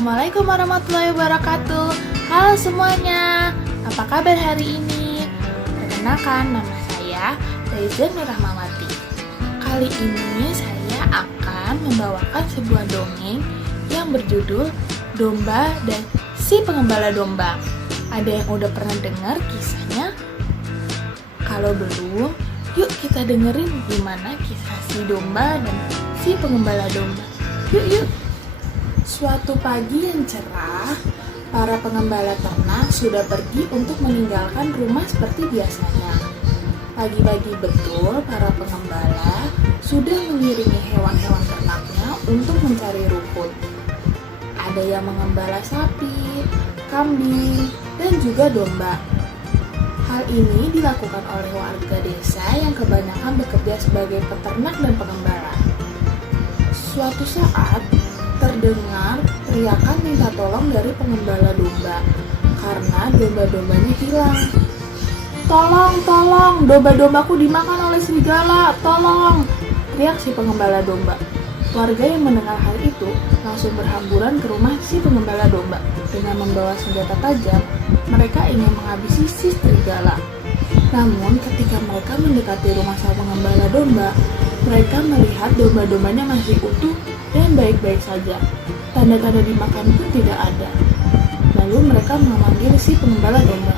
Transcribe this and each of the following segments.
Assalamualaikum warahmatullahi wabarakatuh. Halo semuanya, apa kabar hari ini? Perkenalkan, nama saya Reza Nurrahmawati. Kali ini saya akan membawakan sebuah dongeng yang berjudul Domba dan si Pengembala Domba. Ada yang udah pernah dengar kisahnya? Kalau belum, yuk kita dengerin gimana kisah si domba dan si pengembala domba. Yuk. Suatu pagi yang cerah, para pengembala ternak sudah pergi untuk meninggalkan rumah seperti biasanya. Pagi-pagi betul, para pengembala sudah mengiringi hewan-hewan ternaknya untuk mencari rumput. Ada yang mengembala sapi, kambing, dan juga domba. Hal ini dilakukan oleh warga desa yang kebanyakan bekerja sebagai peternak dan pengembala. Suatu saat, terdengar teriakan minta tolong dari pengembala domba karena domba-dombanya hilang. Tolong, domba-dombaku dimakan oleh serigala, tolong! Teriak si pengembala domba. Warga yang mendengar hal itu langsung berhamburan ke rumah si pengembala domba. Dengan membawa senjata tajam, mereka ingin menghabisi si serigala. Namun ketika mereka mendekati rumah sang pengembala domba, mereka melihat domba-dombanya masih utuh dan baik-baik saja. Tanda-tanda dimakan pun tidak ada. Lalu mereka memanggil si pengembala domba.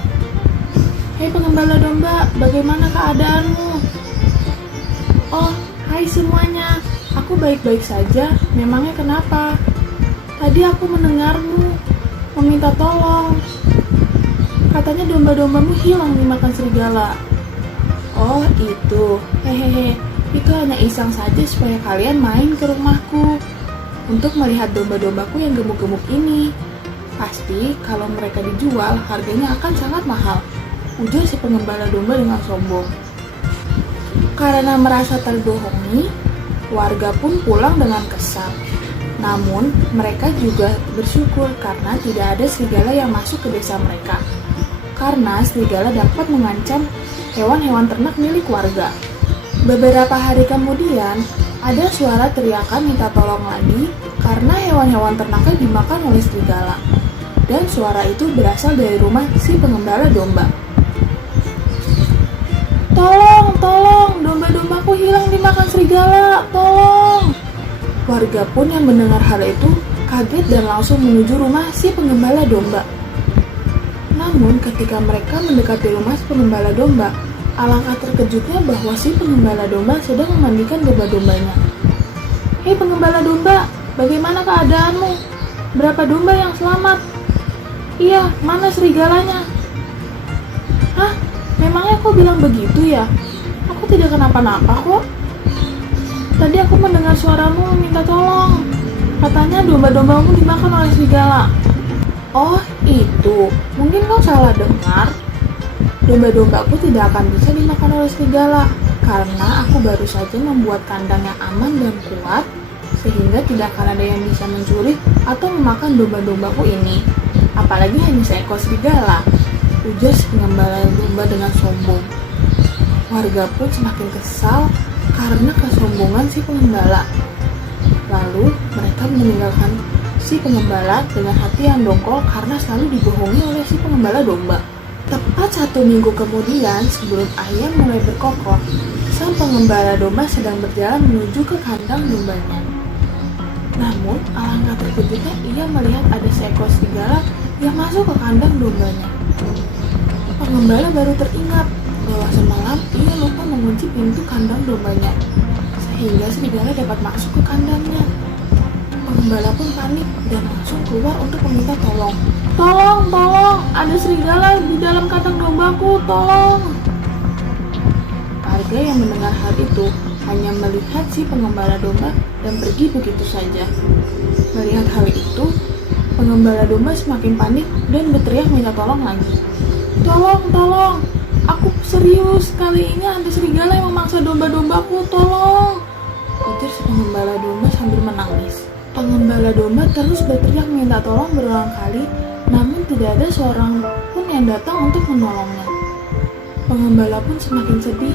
Hei pengembala domba, bagaimana keadaanmu? Oh, hai semuanya, aku baik-baik saja. Memangnya kenapa? Tadi aku mendengarmu meminta tolong. Katanya domba-dombamu hilang dimakan serigala. Oh itu, hehehe. Itu hanya iseng saja supaya kalian main ke rumahku untuk melihat domba-dombaku yang gemuk-gemuk ini. Pasti kalau mereka dijual, harganya akan sangat mahal, ujar si pengembala domba dengan sombong. Karena merasa terbohongi, warga pun pulang dengan kesal. Namun, mereka juga bersyukur karena tidak ada serigala yang masuk ke desa mereka. Karena serigala dapat mengancam hewan-hewan ternak milik warga. Beberapa hari kemudian, ada suara teriakan minta tolong lagi karena hewan-hewan ternaknya dimakan oleh serigala. Dan suara itu berasal dari rumah si pengembala domba. Tolong, domba-dombaku hilang dimakan serigala, tolong! Warga pun yang mendengar hal itu kaget dan langsung menuju rumah si pengembala domba. Namun ketika mereka mendekati rumah si pengembala domba, alangkah terkejutnya bahwa si pengembala domba sedang memandikan domba-dombanya. Hei pengembala domba, bagaimana keadaanmu? Berapa domba yang selamat? Iya, mana serigalanya? Hah? Memangnya aku bilang begitu ya? Aku tidak kenapa-napa kok. Tadi aku mendengar suaramu minta tolong. Katanya domba-dombamu dimakan oleh serigala. Oh, itu. Mungkin kau salah dengar. Domba-dombaku tidak akan bisa dimakan oleh serigala karena aku baru saja membuat kandang yang aman dan kuat sehingga tidak akan ada yang bisa mencuri atau memakan domba-dombaku ini. Apalagi hanya seekor serigala, ujar si pengembala domba dengan sombong. Warga pun semakin kesal karena kesombongan si pengembala. Lalu mereka meninggalkan si pengembala dengan hati yang dongkol karena selalu dibohongi oleh si pengembala domba. Tepat 1 minggu kemudian, sebelum ayam mulai berkokok, sang pengembala domba sedang berjalan menuju ke kandang dombanya. Namun, alangkah terkejutnya ia melihat ada seekor serigala yang masuk ke kandang dombanya. Pengembala baru teringat bahwa semalam ia lupa mengunci pintu kandang dombanya, sehingga serigala dapat masuk ke kandangnya. Pengembala pun panik dan langsung keluar untuk meminta tolong. Tolong, ada serigala di dalam kandang dombaku, tolong! Warga yang mendengar hal itu hanya melihat si pengembala domba dan pergi begitu saja. Melihat hal itu, pengembala domba semakin panik dan berteriak minta tolong lagi. Tolong, aku serius, kali ini ada serigala yang memangsa domba-dombaku, tolong! Ujar si pengembala domba sambil menangis. Pengembala domba terus berteriak minta tolong berulang kali, namun tidak ada seorang pun yang datang untuk menolongnya. Pengembala pun semakin sedih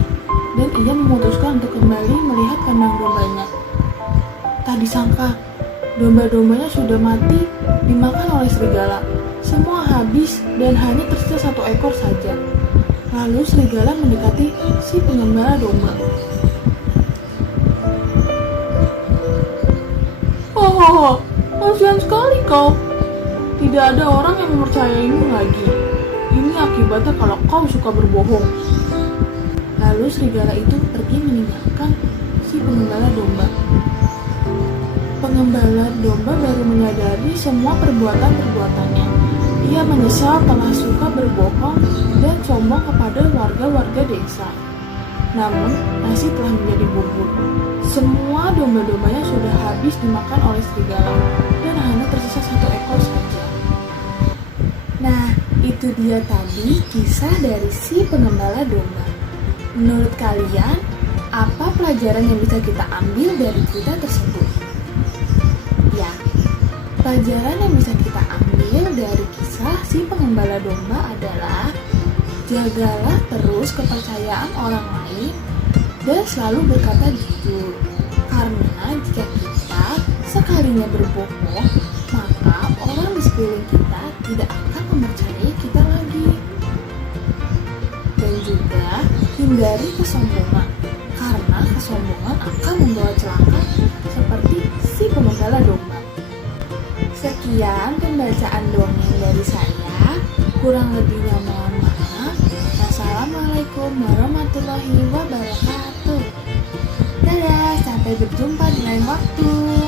dan ia memutuskan untuk kembali melihat kandang dombanya. Tak disangka, Domba-dombanya sudah mati dimakan oleh serigala. Semua habis dan hanya tersisa 1 ekor saja. Lalu serigala mendekati si pengembala domba. Hahaha, kasihan sekali kau. Tidak ada orang yang mempercayaimu lagi. Ini akibatnya kalau kau suka berbohong. Lalu serigala itu pergi meninggalkan si pengembala domba. Pengembala domba baru menyadari semua perbuatan-perbuatannya. Ia menyesal telah suka berbohong dan sombong kepada warga-warga desa. Namun, nasi telah menjadi bubur. Semua domba-dombanya sudah habis dimakan oleh serigala dan hanya tersisa 1 ekor saja. Nah, itu dia tadi kisah dari si pengembala domba. Menurut kalian, apa pelajaran yang bisa kita ambil dari cerita tersebut? Ya, pelajaran yang bisa kita ambil dari kisah si pengembala domba adalah jagalah terus kepercayaan orang lain dan selalu berkata jujur. Karena jika kita sekalinya berbohong, maka orang di sekeliling kita tidak akan mempercayai kita lagi. Dan juga hindari kesombongan, karena kesombongan akan membawa celaka seperti si pengembala domba. Sekian pembacaan dongeng dari saya, kurang lebihnya mohon maaf. Wassalamualaikum warahmatullahi wabarakatuh. Dadah, sampai berjumpa di lain waktu.